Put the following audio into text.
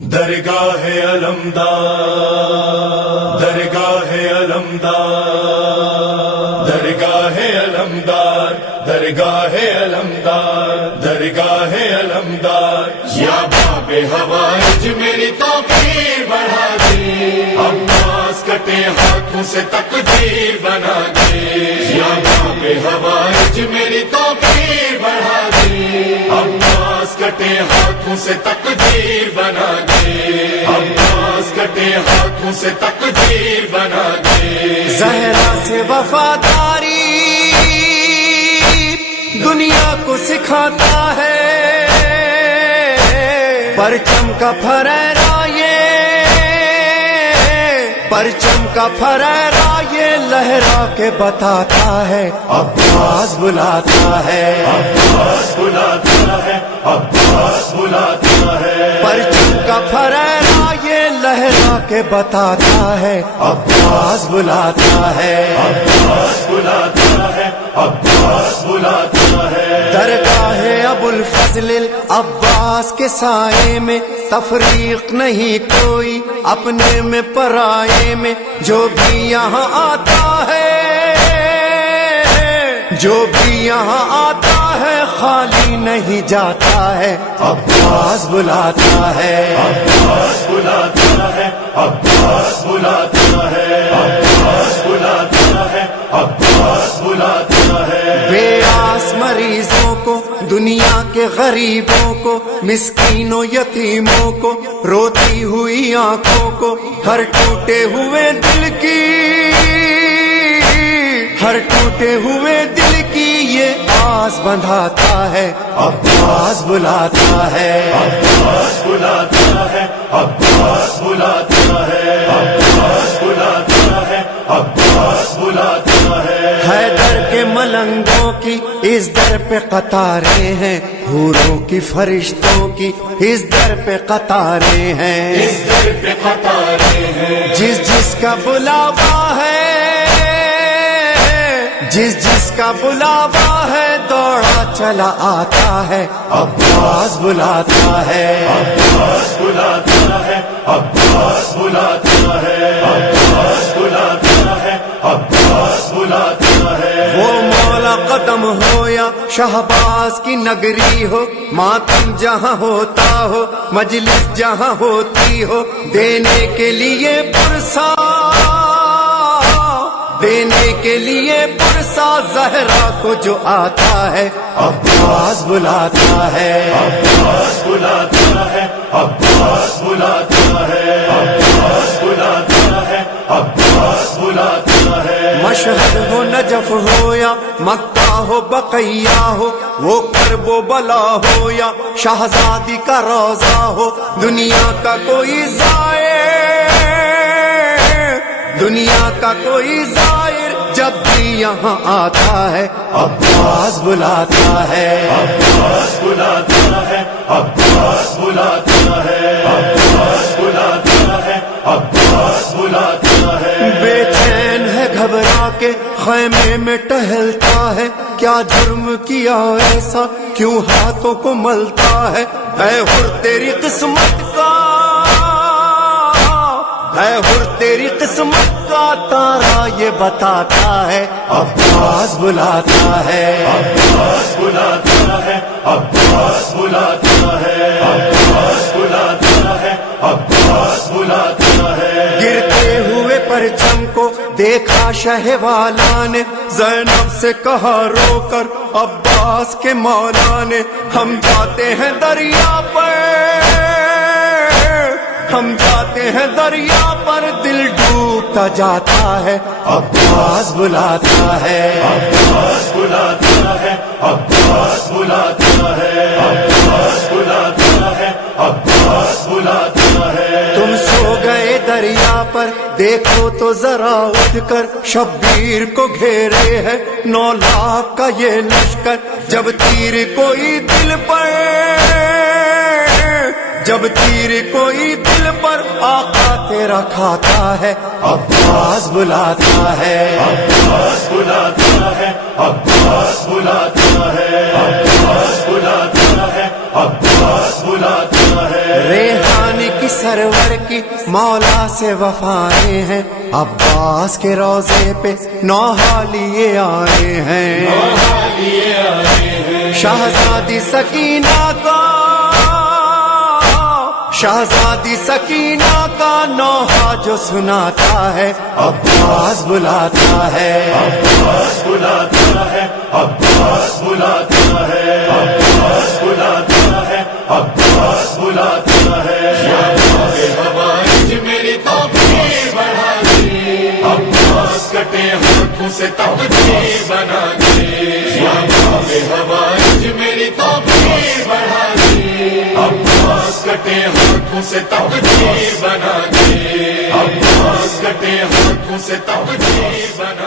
درگاہ علمدار، درگاہ علمدار، درگاہ علمدار، درگاہ علمدار، درگاہ علمدار، یا باب ہوائج میری توقیر بڑھا دے، عباس کٹے ہاتھوں سے تقدیر بنا دے، یا باب ہوائج میری توقیر بڑھا دے، عباس کٹے ہاتھوں سے تقدیر بنا دے، عباس کٹے ہاتھوں سے تقدیر بنا دے، زہرا سے وفاداری دنیا کو سکھاتا ہے، پرچم کا پھریرا یہ، پرچم کا پھریرا یہ لہرا کے بتاتا ہے، عباس بلاتا ہے، عباس بلاتا ہے، عباس بلاتا ہے، پرچم کا پھریرا یہ لہرا کے بتاتا ہے، عباس بلاتا ہے، عباس بلاتا ہے، عباس بلاتا ہے، درگاہ ابو الفضل عباس کے سائے میں تفریق نہیں کوئی، اپنے میں پرائے میں جو بھی یہاں آتا ہے، جو بھی یہاں آتا ہے خالی نہیں جاتا ہے، عباس بلاتا ہے، عباس بلاتا ہے، عباس بلاتا ہے، عباس بلاتا ہے، عباس بلاتا ہے، بے آس مریضوں کو، دنیا کے غریبوں کو، مسکینوں یتیموں کو، روتی ہوئی آنکھوں کو، ہر ٹوٹے ہوئے دل کی، ہر ٹوٹے ہوئے دل کی یہ آس بندھاتا ہے، عباس بلاتا ہے، عباس بلاتا ہے، عباس بلاتا ہے، عباس بلاتا ہے، عباس بلاتا ہے، حیدر کے ملنگوں کی اس در پہ قطاریں ہیں، حوروں کی فرشتوں کی اس در پہ قطاریں ہیں، اس در پہ قطاریں ہیں، جس جس کا بلاوا ہے، جس جس کا بلاوا ہے دوڑا چلا آتا ہے، عباس بلاتا ہے، عباس بلاتا ہے، عباس بلاتا ہے، عباس بلاتا ہے، عباس بلاتا ہے، وہ مولا قدم ہو یا شہباز کی نگری ہو، ماتم جہاں ہوتا ہو، مجلس جہاں ہوتی ہو، دینے کے لیے پرسا، دینے کے لیے پرسا زہرا کو جو آتا ہے، عباس بلاتا ہے، عباس بلاتا ہے، عباس بلاتا ہے، عباس بلاتا ہے، عباس بلاتا ہے، مشہد ہو نجف ہو یا مکہ ہو بقیہ ہو، وہ کرب و بلا ہو یا شہزادی کا روضہ ہو، دنیا کا کوئی زائر، دنیا کا کوئی زائر جب بھی یہاں آتا ہے، عباس بلاتا ہے، عباس بلاتا ہے، عباس بلاتا ہے، عباس بلاتا ہے، عباس بلاتا ہے، بے چین ہے گھبرا کے خیمے میں ٹہلتا ہے، کیا جرم کیا ایسا کیوں ہاتھوں کو ملتا ہے، اے حر تیری قسمت کا، اے حر تیری قسمت کا تارا یہ بتاتا ہے، عباس بلاتا ہے، عباس بلاتا ہے، عباس بلاتا ہے، عباس بلاتا ہے، عباس بلاتا ہے، گرتے ہوئے پرچم کو دیکھا شہ والا نے، زینب سے کہا رو کر عباس کے مولا نے، ہم جاتے ہیں دریا پر، ہم جاتے ہیں دریا پر، دل ڈوبتا جاتا ہے، عباس بلاتا ہے، عباس بلاتا ہے، عباس بلاتا ہے، عباس بلاتا ہے، عباس بلاتا ہے، تم سو گئے دریا پر، دیکھو تو ذرا اٹھ کر، شبیر کو گھیرے ہے 9 لاکھ کا یہ لشکر، جب تیر کوئی دل پر، جب تیر کوئی دل پر آقا تیرا کھاتا ہے، عباس بلاتا ہے، عباس بلاتا ہے، عباس بلاتا ہے، عباس بلاتا ہے، عباس بلاتا ہے، ریحانی کی سرور کی مولا سے وفائیں ہیں، عباس کے روضے پہ نوحہ لیے آئے ہیں، شہزادی سکینہ کا، شہزادی سکینہ کا نوحہ جو سناتا ہے، عباس بلاتا ہے، عباس بلاتا ہے، عباس بلاتا ہے، عباس بلاتا ہے، عباس بلاتا ہے، ہوائج میری توقیر بڑھا دے، عباس کٹے ہاتھوں سے تقدیر بنا دے، ہوائج میری توقیر بڑھا دے، عباس کٹے ہاتھوں سے تقدیر بنا دے، عباس کٹے ہاتھوں سے تقدیر بنا